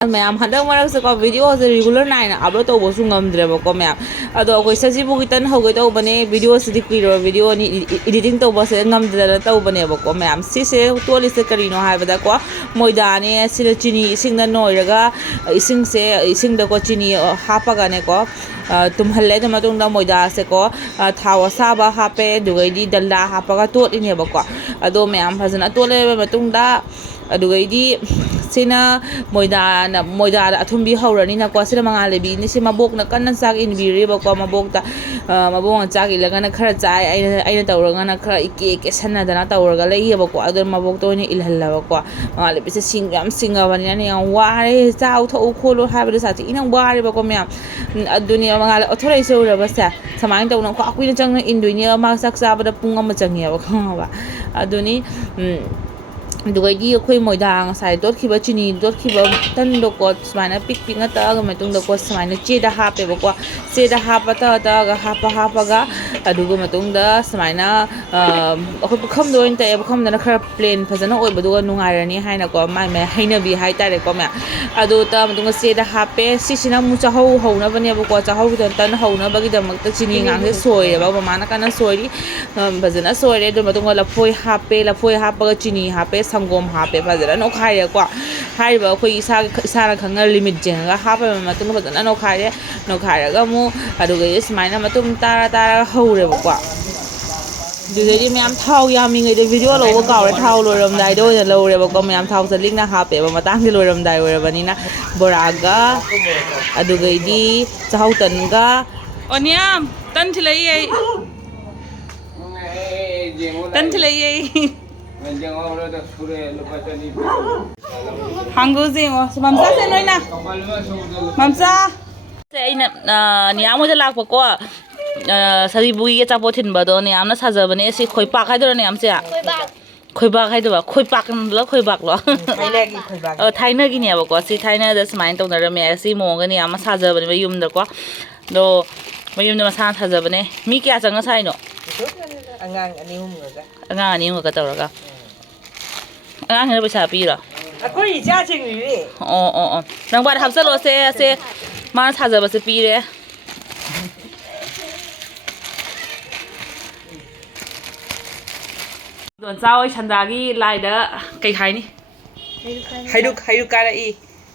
ꯃꯌꯥꯝ ꯍꯟꯗꯛ ꯃꯔꯛꯁꯦꯀꯣ ꯚꯤꯗꯤꯑꯣꯁꯦ ꯔꯤꯒꯨꯂꯔ ꯅꯥꯏꯅ ꯑꯞꯂꯣꯗ ꯇꯧꯕꯁꯨ ꯉꯝꯗ꯭ꯔꯦꯕꯀꯣ ꯃꯌꯥꯝ ꯑꯗꯣ ꯑꯩꯈꯣꯏ ꯁꯖꯤꯕꯨꯒꯤ ꯇꯟ ꯍꯧꯒꯦ ꯇꯧꯕꯅꯦ ꯚꯤꯗꯤꯑꯣꯁꯤꯗꯤ ꯀꯨꯏꯔꯕ ꯚꯤꯗꯤꯑꯣꯅꯤ ꯏꯗꯤꯇꯤꯡ ꯇꯧꯕꯁꯦ ꯉꯝꯗꯗꯅ ꯇꯧꯕꯅꯦꯕꯀꯣ ꯃꯌꯥꯝ ꯁꯤꯁꯦ ꯇꯣꯠꯂꯤꯁꯦ ꯀꯔꯤꯅꯣ ꯍꯥꯏꯕꯗꯀꯣ ꯃꯣꯏꯗꯥꯅꯦ ꯁꯤꯗ ꯆꯤꯅꯤ ꯏꯁꯤꯡꯗ ꯅꯣꯏꯔꯒ ꯏꯁꯤꯡꯗꯀꯣ ꯆꯤꯅꯤ ꯍꯥꯞꯄꯒꯅꯦꯀꯣ ꯇꯨꯝꯍꯜꯂꯦ ꯑꯗꯨ ꯃꯇꯨꯡꯗ ꯃꯣꯏꯗꯥꯁꯦꯀꯣ ꯊꯥꯎ ꯑꯁꯥꯕ ꯍꯥꯞꯄꯦ ꯑꯗꯨꯒꯩꯗꯤ ꯗꯜꯗꯥ ꯍꯥꯞꯄꯒ ꯇꯣꯠꯂꯤꯅꯦꯕꯀꯣ ꯑꯗꯣ ꯃꯌꯥꯝ ꯐꯖꯅ ꯇꯣꯠꯂꯕ ꯃꯇꯨꯡꯗ ꯑꯗꯨꯒꯩꯗꯤ ꯁꯤꯅ ꯃꯣꯏꯗꯥꯗ ꯑꯊꯨꯝꯕꯤ ꯍꯧꯔꯅꯤꯅꯀꯣ ꯁꯤꯗ ꯃꯉꯥꯜꯂꯩꯕꯤꯅꯤ ꯁꯤ ꯃꯕꯣꯛꯅ ꯀꯟꯅ ꯆꯥꯛ ꯏꯟꯕꯤꯔꯤꯕꯀꯣ ꯃꯕꯣꯛꯅ ꯆꯥꯛ ꯏꯜꯂꯒꯅꯈꯔ ꯆꯥꯏ ꯑꯩꯅ ꯇꯧꯔꯒꯅ ꯈꯔ ꯀꯦꯁꯟꯅꯗꯅ ꯇꯧꯔꯒ ꯂꯩꯌꯦꯕꯀꯣ ꯑꯗꯨꯅ ꯃꯕꯣꯛꯇ ꯑꯣꯏꯅ ꯏꯜꯍꯜꯂꯕꯀꯣ ꯃꯉꯥꯜꯂꯩꯕꯤꯁꯦ ꯁꯤꯡ ꯌꯥꯝ ꯁꯤꯡꯉꯕꯅꯤꯅ ꯌꯥꯝ ꯋꯥꯔꯦ ꯆꯥꯎ ꯊꯛꯎ ꯈꯣꯠꯂꯨ ꯍꯥꯏꯕꯗ ꯁꯥꯊꯤꯅ ꯋꯥꯔꯦꯕꯀꯣ ꯃꯌꯥꯝ ꯑꯗꯨꯅꯦ ꯃꯉꯥꯜꯂꯩ ꯑꯣꯊꯣꯔꯛꯏꯁꯦ ꯎꯔꯕꯁꯦ ꯁꯨꯃꯥꯏꯅ ꯇꯧꯅ ꯈ꯭ꯋꯥꯏ ꯀꯨꯏꯅ ꯆꯪꯅ ꯏꯟꯗꯣꯏꯅꯦꯕ ꯃꯥ ꯆꯥꯛ ꯆꯥꯕꯗ ꯄꯨꯡ ꯑꯃ ꯆꯪꯉꯦꯕ ꯈꯪꯉꯕ ꯑꯗꯨꯅꯤ ꯑꯗꯨꯒꯩꯗꯤ ꯑꯩꯈꯣꯏ ꯃꯣꯏꯗꯥ ꯉꯁꯥꯏ ꯇꯣꯠꯈꯤꯕ ꯆꯤꯅꯤ ꯇꯣꯠꯈꯤꯕ ꯇꯟꯗꯣꯀꯣ ꯁꯨꯃꯥꯏꯅ ꯄꯤꯛꯅ ꯇꯛꯑꯒ ꯃꯇꯨꯡꯗꯀꯣ ꯁꯨꯃꯥꯏꯅ ꯆꯦꯗ ꯍꯥꯞꯄꯦꯕꯀꯣ ꯆꯦꯗ ꯇꯛꯑꯒ ꯍꯥꯞꯄꯒ ꯑꯗꯨꯒ ꯃꯇꯨꯡꯗ ꯁꯨꯃꯥꯏꯅ ꯑꯩꯈꯣꯏ ꯄꯨꯈꯝꯗ ꯑꯣꯏꯅ ꯇꯛꯑꯦ ꯄꯨꯈꯝꯗꯅ ꯈꯔ ꯄ꯭ꯂꯦꯟ ꯐꯖꯅ ꯑꯣꯏꯕꯗꯨꯒ ꯅꯨꯡꯉꯥꯏꯔꯅꯤ ꯍꯥꯏꯅꯀꯣ ꯃꯥꯏ ꯍꯩꯅꯕꯤ ꯍꯥꯏꯇꯥꯔꯦꯀꯣ ꯃꯌꯥꯝ ꯑꯗꯨ ꯇꯛꯑ ꯃꯇꯨꯡꯗ ꯆꯦꯗ ꯍꯥꯞꯄꯦ ꯁꯤꯁꯤꯅ ꯑꯃꯨꯛ ꯆꯥꯛꯍꯧ ꯍꯧꯅꯕꯅꯦꯕꯀꯣ ꯆꯥꯛꯍꯧꯒꯤꯗ ꯇꯟ ꯍꯧꯅꯕꯒꯤꯗꯃꯛꯇ ꯆꯤꯅꯤꯒꯥꯡꯁꯦ ꯁꯣꯏꯔꯦꯕ ꯃꯃꯥꯅ ꯀꯟꯅ ꯁꯣꯏꯔꯤ ꯐꯖꯅ ꯁꯣꯏꯔꯦ ꯑꯗꯨ ꯃꯇꯨꯡꯗ ꯂꯐꯣꯏ ꯍꯥꯞꯄꯒ ꯆꯤꯅꯤ ꯍꯥꯞꯄꯦ ꯁꯪꯒꯣꯝ ꯍꯥꯞꯄꯦ ꯐꯖꯅ ꯅꯣꯠꯈꯥꯏꯔꯦꯀꯣ ꯍꯥꯏꯔꯤꯕ ꯑꯩꯈꯣꯏ ꯏꯁꯥꯅ ꯈꯪꯅ ꯂꯤꯃꯤꯠ ꯌꯦꯡꯉꯒ ꯍꯥꯞꯄꯕ ꯃꯇꯨꯡꯗꯐꯖꯅ ꯅꯣꯠꯈꯥꯏꯔꯒ ꯑꯃꯨꯛ ꯑꯗꯨꯒꯩꯗꯤ ꯁꯨꯃꯥꯏꯅ ꯃꯇꯨꯝ ꯇꯥꯔꯒ ꯍꯧꯔꯦꯕꯀꯣ ꯑꯗꯨꯗꯩꯗꯤ ꯃꯌꯥꯝ ꯊꯥꯎ ꯌꯥꯝꯃꯤꯉꯩꯗ ꯚꯤꯗꯤꯑꯣ ꯂꯧꯕ ꯀꯥꯎꯔꯦ ꯊꯥꯎ ꯂꯣꯏꯔꯝꯗꯥꯏꯗ ꯑꯣꯏꯅ ꯂꯧꯔꯦꯕꯀꯣ ꯃꯌꯥꯝ ꯊꯥꯎꯁꯦ ꯂꯤꯛꯅ ꯍꯥꯞꯄꯦꯕ ꯃꯇꯥꯡꯁꯦ ꯂꯣꯏꯔꯝꯗꯥꯏ ꯑꯣꯏꯔꯕꯅꯤꯅ ꯕꯣꯔꯥꯒ ꯑꯗꯨꯒꯩꯗꯤ ꯆꯥꯛꯍꯧ ꯇꯟꯒ ꯑꯣꯅꯤꯌꯥꯝ ꯇꯟ ꯊꯤꯜꯂꯛꯏ ꯑꯩ ꯇꯟ ꯊꯤꯜꯂꯛꯏ ꯑꯩ ꯍꯥꯡꯗꯣꯛꯎꯁꯦ ꯌꯦꯡꯉꯣ ꯃꯝꯆꯥꯁꯦ ꯅꯣꯏꯅ ꯃꯝꯆꯥ ꯑꯩꯅ ꯅꯤꯌꯥꯝ ꯍꯣꯏꯗ ꯂꯥꯛꯄꯀꯣ ꯁꯖꯤꯕꯨꯒꯤ ꯑꯆꯥꯄꯣꯠ ꯊꯤꯟꯕꯗꯣ ꯌꯥꯝꯅ ꯁꯥꯖꯕꯅꯦ ꯁꯤ ꯈꯣꯏꯄꯥꯛ ꯍꯥꯏꯗꯣꯏꯔꯣ ꯅꯌꯥꯝꯁꯦ ꯈꯣꯏꯕꯥꯛ ꯍꯥꯏꯗꯕ ꯈꯣꯏꯄꯥꯛꯂꯣ ꯊꯥꯏꯅꯒꯤꯅꯦꯕꯀꯣ ꯁꯤ ꯊꯥꯏꯅꯗ ꯁꯨꯃꯥꯏꯅ ꯇꯧꯅꯔꯝꯃꯦ ꯑꯁꯤ ꯃꯑꯣꯡꯒꯅꯤ ꯌꯥꯝꯅ ꯁꯥꯖꯕꯅꯦꯕ ꯌꯨꯝꯗꯀꯣ ꯑꯗꯣ ꯃꯌꯨꯝꯗ ꯃꯁꯥꯅ ꯁꯥꯖꯕꯅꯦ ꯃꯤ ꯀꯌꯥ ꯆꯪꯉ ꯁꯥꯏꯅꯣ ꯑꯉꯥꯡ ꯑꯅꯤ ꯑꯍꯨꯝꯒ ꯇꯧꯔꯒ ꯑꯉꯥꯡꯁꯤꯅ ꯄꯩꯁꯥ ꯄꯤꯔꯣ ꯑꯩꯈꯣꯏ ꯏꯆꯥꯁꯤꯡꯅꯤꯅꯦ ꯑꯣ ꯅꯪ ꯕꯥꯗ ꯍꯥꯞꯆꯜꯂꯣꯁꯦ ꯃꯥꯅ ꯁꯥꯖꯕꯁꯦ ꯄꯤꯔꯦ ꯗꯣꯟꯆꯥ ꯍꯣꯏ ꯁꯟꯗꯥꯒꯤ ꯂꯥꯏꯗ ꯀꯩ ꯍꯥꯏꯅꯤ ꯍꯩꯔꯨꯛ ꯀꯥꯔꯛꯏ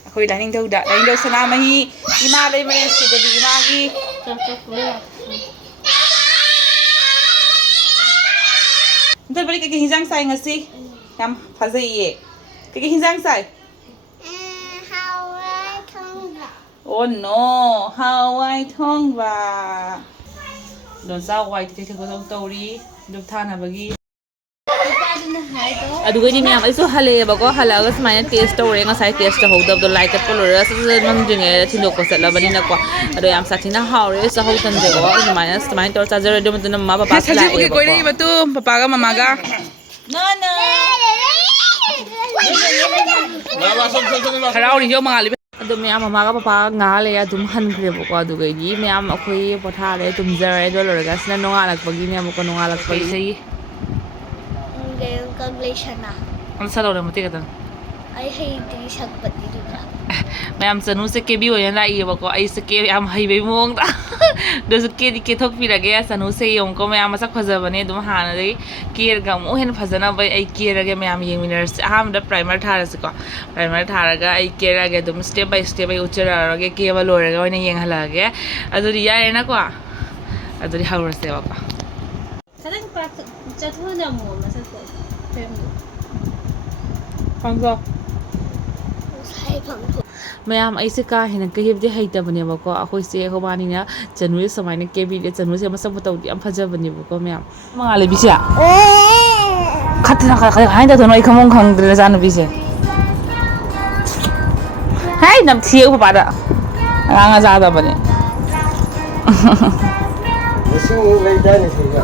ꯑꯩꯈꯣꯏ ꯂꯥꯏꯅꯤꯡꯊꯧꯗ ꯁꯅꯥꯃꯍꯤ ꯏꯃꯥ ꯂꯩꯕꯅꯦ ꯁꯤꯗꯗꯤ ꯏꯃꯥꯒꯤ ꯅꯇꯩꯕꯗꯤ ꯀꯩꯀꯩ ꯍꯤꯟꯖꯥꯡ ꯆꯥꯏ ꯉꯁꯤ ꯌꯥꯝ ꯐꯖꯩꯌꯦ ꯀꯩꯀꯩ ꯍꯤꯟꯖꯥꯡ ꯆꯥꯏ hawai thongba ꯑꯣ ꯅꯣ ꯍꯋꯥꯏ ꯊꯣꯡꯕ ꯗꯣꯟꯆꯥ ꯋꯥꯏ ꯇꯧꯔꯤ ꯙꯨꯞ ꯊꯥꯅꯕꯒꯤ ꯑꯗꯨꯒꯩꯗꯤ ꯃꯌꯥꯝ ꯑꯩꯁꯨ ꯍꯜꯂꯛꯑꯦꯕꯀꯣ ꯍꯜꯂꯛꯑꯒ ꯁꯨꯃꯥꯏꯅ ꯇꯦꯁ ꯇꯧꯔꯦ ꯉꯁꯥꯏ ꯇꯦꯁ ꯇꯧꯍꯧꯗꯕꯗꯣ ꯂꯥꯏ ꯀꯠꯄ ꯂꯣꯏꯔꯒ ꯅꯪꯗ꯭ꯔꯤꯉꯩꯗ ꯊꯤꯟꯗꯣꯛꯄ ꯆꯠꯂꯕꯅꯤꯅꯀꯣ ꯑꯗꯣ ꯌꯥꯝ ꯁꯥꯊꯤꯅ ꯍꯥꯎꯔꯦ ꯆꯥꯛꯍꯧ ꯇꯟꯁꯦꯀꯣ ꯑꯗꯨꯃꯥꯏꯅ ꯇꯧꯔ ꯆꯥꯖꯔꯦ ꯑꯗꯨ ꯃꯇꯨꯡꯗ ꯃꯃꯥ ꯄꯄꯥ ꯁꯖꯤꯕꯨꯒꯤ ꯀꯣꯏꯔꯛꯏꯕ ꯄꯄꯥꯒ ꯃꯃꯥꯒ ꯍꯔꯥꯎꯔꯤ ꯌꯣ ꯃꯉꯥꯜꯂꯩꯕꯤ ꯑꯗꯨ ꯃꯌꯥꯝ ꯃꯃꯥꯒ ꯄꯄꯥꯒ ꯉꯥꯏꯍꯥꯛ ꯂꯩꯔ ꯑꯗꯨꯝ ꯍꯟꯈ꯭ꯔꯦꯕꯀꯣ ꯑꯗꯨꯒꯩꯗꯤ ꯃꯌꯥꯝ ꯑꯩꯈꯣꯏ ꯄꯣꯊꯥꯔꯦ ꯇꯨꯝꯖꯔꯦ ꯑꯗꯨ ꯂꯣꯏꯔꯒ ꯁꯤꯅ ꯅꯣꯡꯉꯥꯜꯂꯛꯄꯒꯤꯅꯦꯕꯀꯣ ꯅꯣꯡꯉꯥꯜꯂꯛꯄ ꯏꯁꯩ congratulations ꯑꯝ ꯁꯛꯂꯛꯎꯅꯦ ꯃꯇꯦꯛ ꯈꯛꯇꯪ I hate sakpatiduna ꯃꯌꯥꯝ ꯆꯅꯨꯁꯦ ꯀꯦꯕꯤ ꯑꯣꯏꯅ ꯂꯥꯛꯏꯌꯦꯕꯀꯣ ꯑꯩꯁꯦ ꯌꯥꯝ ꯍꯩꯕꯩ ꯃꯑꯣꯡꯗ ꯑꯗꯨꯁꯨ ꯀꯦꯊꯣꯛꯄꯤꯔꯒꯦ ꯆꯅꯨꯁꯦ ꯌꯦꯡꯉꯨꯀꯣ ꯃꯌꯥꯝ ꯃꯁꯛ ꯐꯖꯕꯅꯦ ꯑꯗꯨꯝ ꯍꯥꯟꯅꯗꯒꯤ ꯀꯦꯔꯒ ꯑꯃꯨꯛ ꯍꯦꯟꯅ ꯐꯖꯅꯕ ꯑꯩ ꯀꯦꯔꯒꯦ ꯃꯌꯥꯝ ꯌꯦꯡꯃꯤꯟꯅꯔꯁꯤ ꯑꯍꯥꯟꯕꯗ ꯄ꯭ꯔꯥꯏꯃꯔ ꯊꯥꯔꯁꯤꯀꯣ ꯄ꯭ꯔꯥꯏꯃꯔ ꯊꯥꯔꯒ ꯑꯩ ꯀꯦꯔꯒꯦ ꯑꯗꯨꯝ ꯁ꯭ꯇꯦꯞ ꯕꯥꯏ ꯁ꯭ꯇꯦꯞ ꯑꯩ ꯎꯠꯆꯔꯛꯑꯒꯦ ꯀꯦꯕ ꯂꯣꯏꯔꯒ ꯑꯣꯏꯅ ꯌꯦꯡꯍꯜꯂꯛꯑꯒꯦ ꯑꯗꯨꯗꯤ ꯌꯥꯔꯦꯅꯀꯣ ꯑꯗꯨꯗꯤ ꯍꯧꯔꯁꯦꯕꯀꯣ ꯐꯪꯖꯣ ꯃꯌꯥꯝ ꯑꯩꯁꯦ ꯀꯥ ꯍꯦꯟꯅ ꯀꯦꯕꯗꯤ ꯍꯩꯇꯕꯅꯦꯕꯀꯣ ꯑꯩꯈꯣꯏꯁꯦ ꯑꯩꯈꯣꯏꯕꯥꯅꯤꯅ ꯆꯅꯨꯁꯦ ꯁꯨꯃꯥꯏꯅ ꯀꯦꯕꯤꯔꯦ ꯆꯅꯨꯁꯦ ꯃꯁꯛ ꯃꯇꯧꯗꯤ ꯌꯥꯝ ꯐꯖꯕꯅꯦꯕꯀꯣ ꯃꯌꯥꯝ ꯃꯉꯥꯜꯂꯩꯕꯤꯁꯦ ꯈꯠꯇꯅ ꯀꯃꯥꯏꯅ ꯇꯧꯗꯣꯏꯅꯣ ꯑꯩ ꯈꯪꯐꯝ ꯈꯪꯗ꯭ꯔꯦ ꯅꯆꯥꯅꯨꯄꯤꯁꯦ ꯍꯥꯏ ꯅꯝꯊꯤꯌꯦ ꯄꯄꯥꯗ ꯑꯉꯥꯡ ꯆꯥꯗꯕꯅꯦ ꯏꯁꯤꯡ ꯂꯩꯗꯥꯏꯅꯦ ꯁꯤꯗ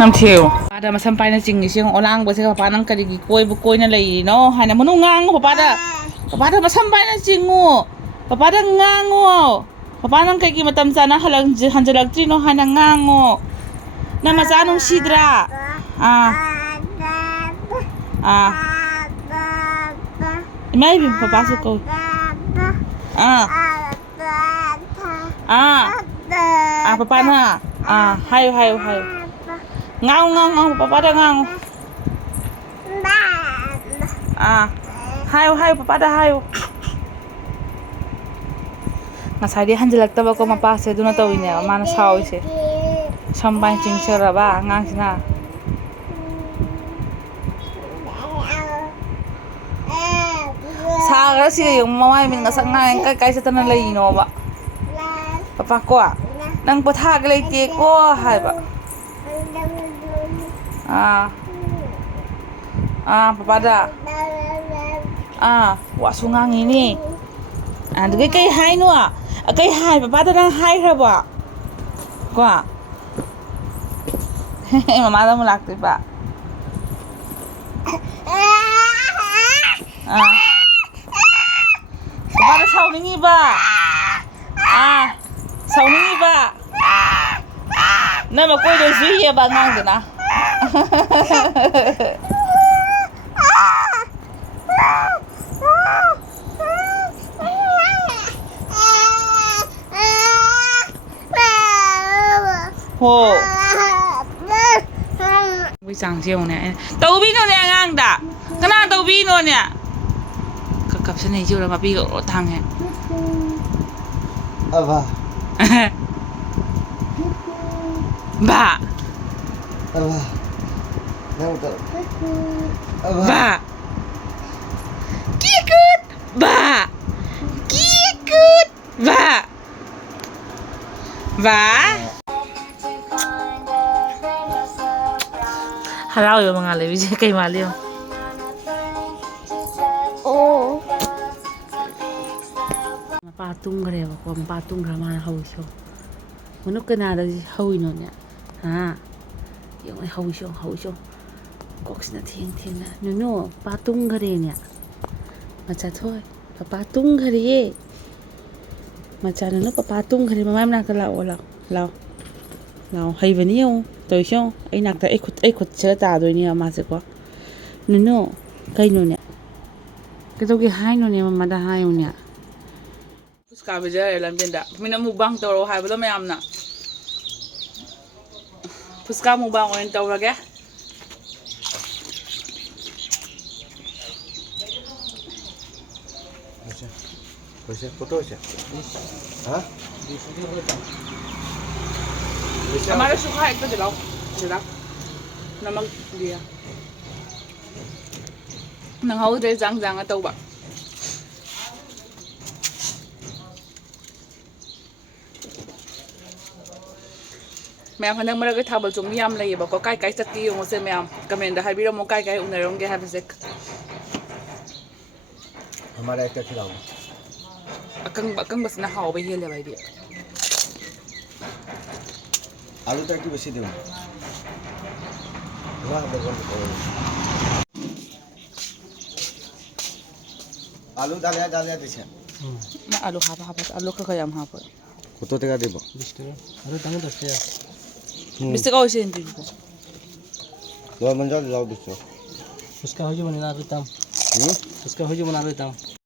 ꯅꯝꯊꯤꯌꯦ ꯄꯄꯥꯗ ꯃꯁꯝ ꯄꯥꯏꯅ ꯆꯤꯡꯉꯤꯁꯤ ꯑꯣꯂꯥꯡꯕꯁꯦ ꯄꯄꯥ ꯅꯪ ꯀꯔꯤꯒꯤ ꯀꯣꯏꯅ ꯂꯩꯔꯤꯅꯣ ꯍꯥꯏꯅ ꯃꯅꯨꯡ ꯉꯥꯡꯉꯨ ꯄꯄꯥꯗ ꯃꯁꯝ ꯄꯥꯏꯅ ꯆꯤꯡꯉꯨ ꯄꯄꯥꯗ ꯉꯥꯡꯉꯨ Papa nang kay matam sana hanjalagtrino hanangango. Na masanong sidra. May papasok ko. Papa na. Hayo. Ngao, papa da ngao. Hayo, papa da hayo. Ngasay di hanjalagtaba ko mapase doon na tawin niya. Mana sawi siya. Sampay chingsara ba? Ngang sina. Saga siya yung mamay min nga sa ngayon kay sa tanan layino ba. Papa ko nang patag lay ti ko hay ba. Papa da. Wa sungang ini. Dugay kay hay no kay hay papa da nang hay ra ba. Ko mama da mo lakti pa. Para sauningi ba? Sauningi ba? Na makoy do zuya ba ngang dina? Ho. Wi sang siêu nè. Tàu bi nó nè ngang da. Cái nào tàu bi nó nè. Cặp xe này chưa là mà bị gỗ thằng hả? Ava. Bà. Ava. Nang to. Ava. Bà. Kia cút. Bà. Kia cút. Bà. Bà. Halaw yung mga lewi siya kay Mali yung. Patung gare ko patung grama hauso mano kanada hauino nya yung hauso koks na ting na no patung gare nya macha thoi patung gare macha no patung gare mamam na ka lao hay vani yo tôi xong ai nak ta ai khut chela ta doi ni ma se ko no kai no nya cái to ki hai no nya ma da hai nya Puska beja lam jenda. Mina mubang toro hai belum mayam na. Puska mubang ko yung toro kaya. Bisa foto siya. Ha? Amara suka ito dilaw. Na mag dia. Nang hau de jang ataw ba. Ma'am handang maragay tabal chung yam lay ba ko kay sa tiyo mo se ma'am kamenda hay biro mo kay unarong ge have sek हमारा एक खिलाओ akang bas na haw ba hele bay di आलू तक की बेसी देऊ वाह भगवान आलू डालिया दिसे na alu haba alu ka kayam haba কত টাকা দেব 20 টাকা আরে দাম 10 টাকা biste ka osin din ko lo manjal law diso उसका हो जो बना रहे तम उसका हो जो बना रहे तम